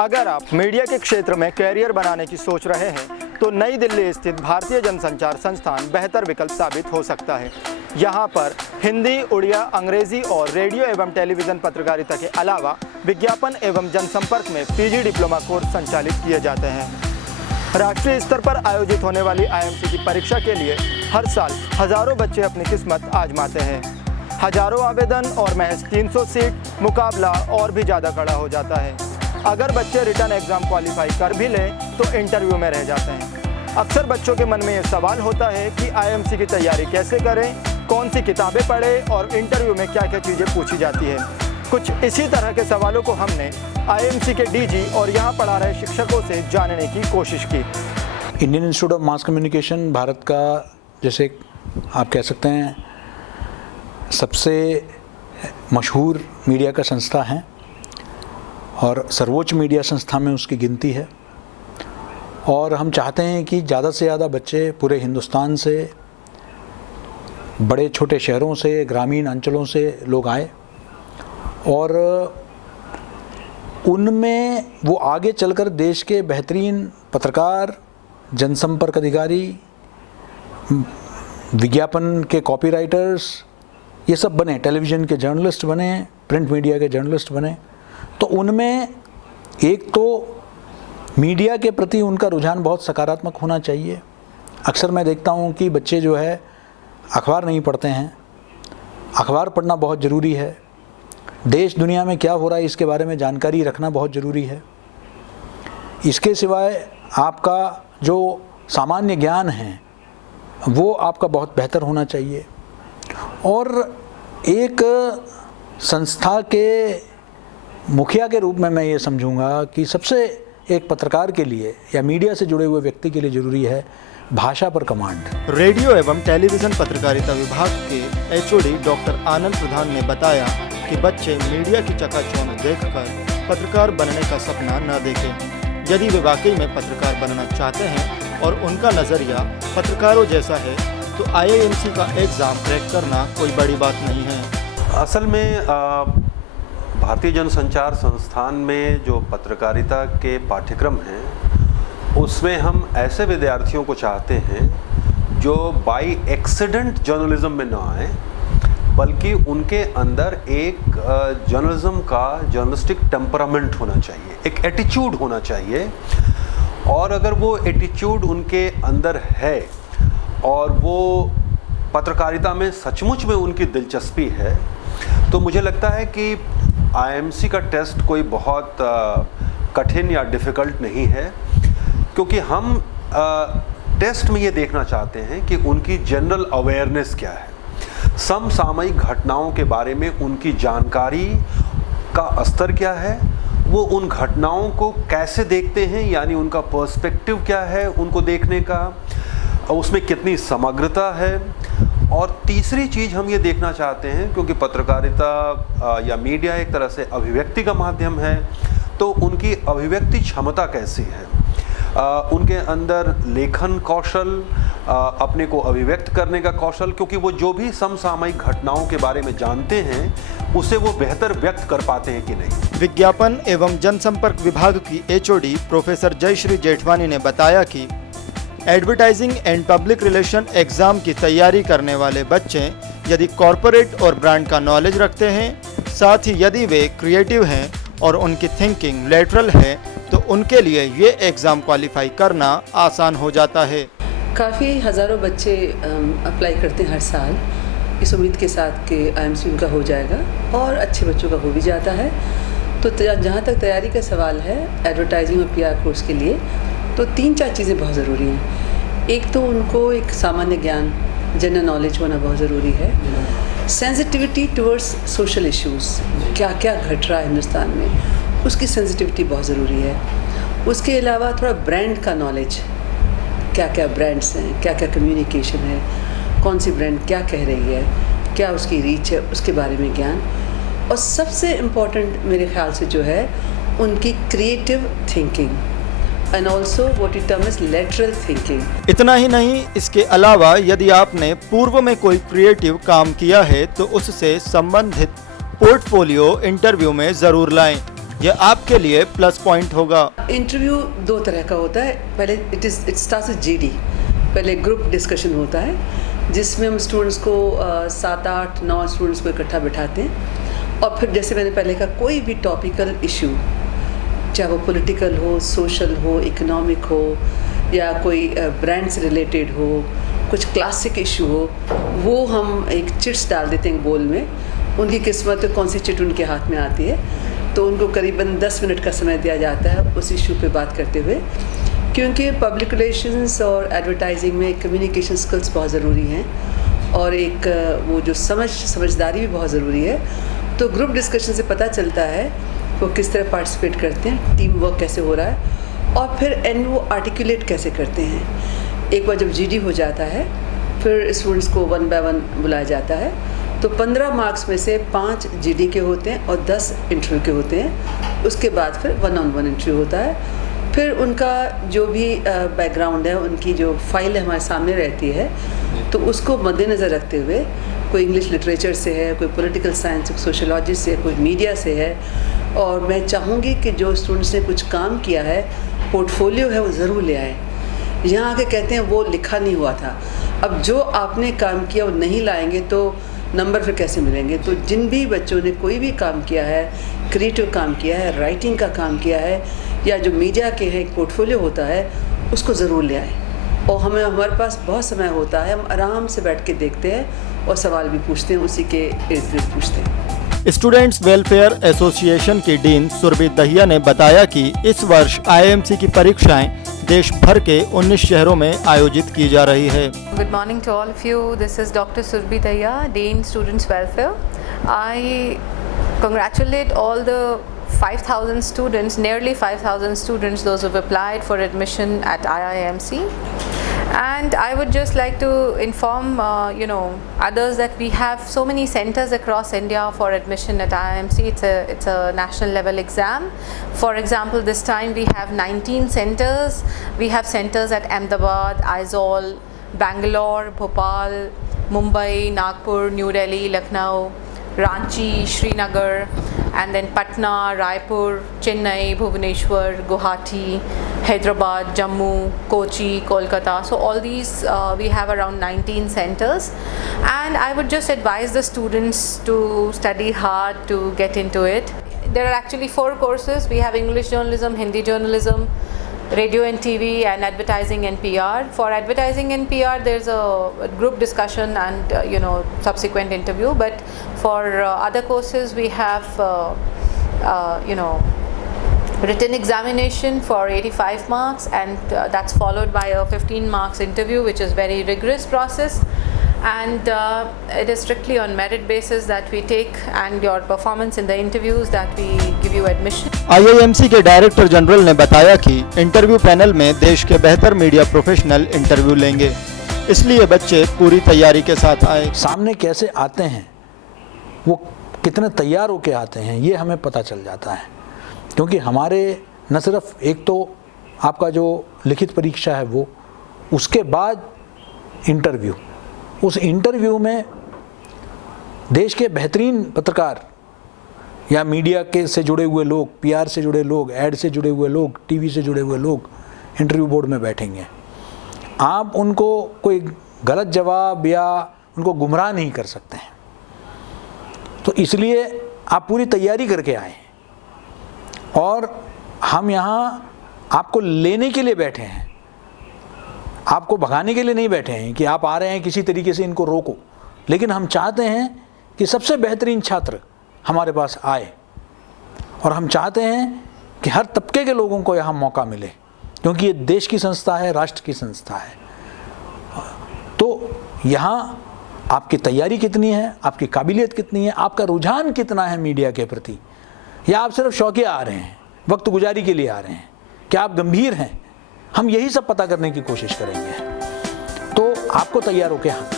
अगर आप मीडिया के क्षेत्र में कैरियर बनाने की सोच रहे हैं तो नई दिल्ली स्थित भारतीय जनसंचार संस्थान बेहतर विकल्प साबित हो सकता है। यहाँ पर हिंदी, उड़िया, अंग्रेजी और रेडियो एवं टेलीविज़न पत्रकारिता के अलावा विज्ञापन एवं जनसंपर्क में पीजी डिप्लोमा कोर्स संचालित किए जाते हैं। राष्ट्रीय स्तर पर आयोजित होने वाली आईएमसी की परीक्षा के लिए हर साल हज़ारों बच्चे अपनी किस्मत आजमाते हैं। हज़ारों आवेदन और महज 300 सीट, मुकाबला और भी ज़्यादा कड़ा हो जाता है। अगर बच्चे रिटर्न एग्ज़ाम क्वालिफाई कर भी लें तो इंटरव्यू में रह जाते हैं। अक्सर बच्चों के मन में ये सवाल होता है कि आईएमसी की तैयारी कैसे करें, कौन सी किताबें पढ़ें और इंटरव्यू में क्या क्या चीज़ें पूछी जाती है। कुछ इसी तरह के सवालों को हमने आईएमसी के डीजी और यहाँ पढ़ा रहे शिक्षकों से जानने की कोशिश की। Indian institute of mass communication Bharat का, जैसे आप कह सकते हैं, सबसे मशहूर मीडिया का संस्था है और सर्वोच्च मीडिया संस्था में उसकी गिनती है। और हम चाहते हैं कि ज़्यादा से ज़्यादा बच्चे पूरे हिंदुस्तान से, बड़े छोटे शहरों से, ग्रामीण अंचलों से लोग आए और उनमें वो आगे चलकर देश के बेहतरीन पत्रकार, जनसंपर्क अधिकारी, विज्ञापन के कॉपीराइटर्स, ये सब बने, टेलीविज़न के जर्नलिस्ट बने, प्रिंट मीडिया के जर्नलिस्ट बने। तो उनमें एक तो मीडिया के प्रति उनका रुझान बहुत सकारात्मक होना चाहिए। अक्सर मैं देखता हूँ कि बच्चे जो है अखबार नहीं पढ़ते हैं। अखबार पढ़ना बहुत ज़रूरी है। देश दुनिया में क्या हो रहा है इसके बारे में जानकारी रखना बहुत ज़रूरी है। इसके सिवाय आपका जो सामान्य ज्ञान है वो आपका बहुत बेहतर होना चाहिए। और एक संस्था के मुखिया के रूप में मैं ये समझूंगा कि सबसे एक पत्रकार के लिए या मीडिया से जुड़े हुए व्यक्ति के लिए ज़रूरी है भाषा पर कमांड। रेडियो एवं टेलीविज़न पत्रकारिता विभाग के एचओडी डॉक्टर आनंद प्रधान ने बताया कि बच्चे मीडिया की चकाचौंध देखकर पत्रकार बनने का सपना न देखें। यदि वे वाकई में पत्रकार बनना चाहते हैं और उनका नज़रिया पत्रकारों जैसा है तो आईआईएमसी का एग्ज़ाम क्रैक करना कोई बड़ी बात नहीं है। असल में भारतीय जनसंचार संस्थान में जो पत्रकारिता के पाठ्यक्रम हैं उसमें हम ऐसे विद्यार्थियों को चाहते हैं जो बाय एक्सीडेंट जर्नलिज्म में ना आए, बल्कि उनके अंदर एक जर्नलिज्म का जर्नलिस्टिक टेम्परामेंट होना चाहिए, एक एटीट्यूड होना चाहिए। और अगर वो एटीट्यूड उनके अंदर है और वो पत्रकारिता में सचमुच में उनकी दिलचस्पी है तो मुझे लगता है कि आईएमसी का टेस्ट कोई बहुत कठिन या डिफ़िकल्ट नहीं है, क्योंकि हम टेस्ट में ये देखना चाहते हैं कि उनकी जनरल अवेयरनेस क्या है, समसामयिक घटनाओं के बारे में उनकी जानकारी का स्तर क्या है, वो उन घटनाओं को कैसे देखते हैं, यानी उनका पर्सपेक्टिव क्या है उनको देखने का, उसमें कितनी समग्रता है। और तीसरी चीज़ हम ये देखना चाहते हैं, क्योंकि पत्रकारिता या मीडिया एक तरह से अभिव्यक्ति का माध्यम है, तो उनकी अभिव्यक्ति क्षमता कैसी है, उनके अंदर लेखन कौशल, अपने को अभिव्यक्त करने का कौशल, क्योंकि वो जो भी समसामयिक घटनाओं के बारे में जानते हैं उसे वो बेहतर व्यक्त कर पाते हैं कि नहीं। विज्ञापन एवं जनसंपर्क विभाग की एचओडी प्रोफेसर जयश्री जेठवानी ने बताया कि advertising and public relation exam की तैयारी करने वाले बच्चे यदि कॉरपोरेट और ब्रांड का नॉलेज रखते हैं, साथ ही यदि वे क्रिएटिव हैं और उनकी थिंकिंग लेटरल है तो उनके लिए ये एग्ज़ाम क्वालिफाई करना आसान हो जाता है। काफ़ी हज़ारों बच्चे अप्लाई करते हैं हर साल इस उम्मीद के साथ कि आईएमसी उनका हो जाएगा और अच्छे बच्चों का हो भी जाता है। तो जहाँ तक तैयारी का सवाल है एडवर्टाइजिंग और पीआर कोर्स के लिए, तो 3-4 चीज़ें बहुत ज़रूरी हैं। एक तो उनको एक सामान्य ज्ञान, जनरल नॉलेज होना बहुत ज़रूरी है। सेंसिटिविटी टुवर्ड्स सोशल इश्यूज़, क्या क्या घट रहा है हिंदुस्तान में, उसकी सेंसिटिविटी बहुत ज़रूरी है। उसके अलावा थोड़ा ब्रांड का नॉलेज, क्या क्या ब्रांड्स हैं, क्या क्या कम्युनिकेशन है, कौन सी ब्रांड क्या कह रही है, क्या उसकी रीच है, उसके बारे में ज्ञान। और सबसे इम्पॉर्टेंट मेरे ख्याल से जो है उनकी creative thinking and also what we term as lateral thinking। इतना ही नहीं, इसके अलावा यदि आपने पूर्व में कोई क्रिएटिव काम किया है तो उससे संबंधित पोर्टफोलियो इंटरव्यू में ज़रूर लाएं। यह आपके लिए प्लस पॉइंट होगा। इंटरव्यू दो तरह का होता है। पहले इट स्टार्ट्स विद जीडी। पहले ग्रुप डिस्कशन होता है जिसमें हम स्टूडेंट्स को 7, 8, 9 स्टूडेंट्स को इकट्ठा बिठाते हैं और फिर जैसे मैंने पहले कहा कोई भी टॉपिकल इशू, चाहे वो पॉलिटिकल हो, सोशल हो, इकोनॉमिक हो या कोई ब्रांड से रिलेटेड हो, कुछ क्लासिक इशू हो, वो हम एक चिट्स डाल देते हैं बोल में। उनकी किस्मत कौन सी चिट उनके हाथ में आती है, तो उनको करीबन 10 मिनट का समय दिया जाता है उस इशू पे बात करते हुए, क्योंकि पब्लिक रिलेशंस और एडवर्टाइजिंग में कम्युनिकेशन स्किल्स बहुत ज़रूरी हैं और एक वो जो समझदारी भी बहुत ज़रूरी है। तो ग्रुप डिस्कशन से पता चलता है वो किस तरह पार्टिसिपेट करते हैं, टीम वर्क कैसे हो रहा है और फिर एंड वो आर्टिकुलेट कैसे करते हैं। एक बार जब जीडी हो जाता है फिर स्टूडेंट्स को 1 बाय 1 बुलाया जाता है। तो 15 मार्क्स में से 5 जीडी के होते हैं और 10 इंटरव्यू के होते हैं। उसके बाद फिर 1-on-1 इंटरव्यू होता है। फिर उनका जो भी बैकग्राउंड है, उनकी जो फाइल हमारे सामने रहती है, तो उसको मद्देनज़र रखते हुए कोई इंग्लिश लिटरेचर से है, कोई पॉलिटिकल साइंस, सोशोलॉजी से, कोई मीडिया से है। और मैं चाहूँगी कि जो स्टूडेंट्स ने कुछ काम किया है, पोर्टफोलियो है, वो ज़रूर ले आए। यहाँ आके कहते हैं वो लिखा नहीं हुआ था। अब जो आपने काम किया वो नहीं लाएंगे तो नंबर फिर कैसे मिलेंगे। तो जिन भी बच्चों ने कोई भी काम किया है, क्रिएटिव काम किया है, राइटिंग का काम किया है या जो मीडिया के हैं एक पोर्टफोलियो होता है, उसको ज़रूर ले आए। और हमारे पास बहुत समय होता है, हम आराम से बैठ के देखते हैं और सवाल भी पूछते हैं, उसी के इर्द गिर्द पूछते हैं। स्टूडेंट्स वेलफेयर एसोसिएशन की डीन सुरभि दहिया ने बताया कि इस वर्ष आईएमसी की परीक्षाएं देश भर के 19 शहरों में आयोजित की जा रही है। Good morning to all of you. This is Dr. Surbhi Daya, Dean Students Welfare. I congratulate all the 5,000 students, nearly 5,000 students, those who have applied for admission at IIMC. And I would just like to inform others that we have so many centers across India for admission at IIMC. It's a national level exam. For example, this time we have 19 centers. We have centers at Ahmedabad, Aizawl, Bangalore, Bhopal, Mumbai, Nagpur, New Delhi, Lucknow, Ranchi, Srinagar, and then Patna, Raipur, Chennai, Bhubaneswar, Guwahati, Hyderabad, Jammu, Kochi, Kolkata. So all these we have around 19 centers, and I would just advise the students to study hard to get into it. There are actually 4 courses. We have English journalism, Hindi journalism, radio and TV, and advertising and PR. For advertising and PR, there's a group discussion and subsequent interview. But for other courses, we have written examination for 85 marks, and that's followed by a 15 marks interview, which is very rigorous process. And it is strictly on merit basis that we take, and your performance in the interviews that we give you admission. IIMC के director general ने बताया कि interview panel में देश के बेहतर media professional interview लेंगे, इसलिए बच्चे पूरी तैयारी के साथ आए। सामने कैसे आते हैं, वो कितने तैयार होके आते हैं, ये हमें पता चल जाता है। क्योंकि हमारे न सिर्फ एक तो आपका जो लिखित परीक्षा है वो, उसके बाद इंटरव्यू, उस इंटरव्यू में देश के बेहतरीन पत्रकार या मीडिया के से जुड़े हुए लोग, पीआर से जुड़े लोग, एड से जुड़े हुए लोग, टीवी से जुड़े हुए लोग इंटरव्यू बोर्ड में बैठेंगे। आप उनको कोई गलत जवाब या उनको गुमराह नहीं कर सकते हैं। तो इसलिए आप पूरी तैयारी करके आए, और हम यहाँ आपको लेने के लिए बैठे हैं, आपको भगाने के लिए नहीं बैठे हैं कि आप आ रहे हैं किसी तरीके से इनको रोको। लेकिन हम चाहते हैं कि सबसे बेहतरीन छात्र हमारे पास आए, और हम चाहते हैं कि हर तबके के लोगों को यहाँ मौका मिले, क्योंकि ये देश की संस्था है, राष्ट्र की संस्था है। तो यहाँ आपकी तैयारी कितनी है, आपकी काबिलियत कितनी है, आपका रुझान कितना है मीडिया के प्रति, या आप सिर्फ शौकिया आ रहे हैं, वक्त गुजारी के लिए आ रहे हैं, क्या आप गंभीर हैं, हम यही सब पता करने की कोशिश करेंगे। तो आपको तैयार होकर यहाँ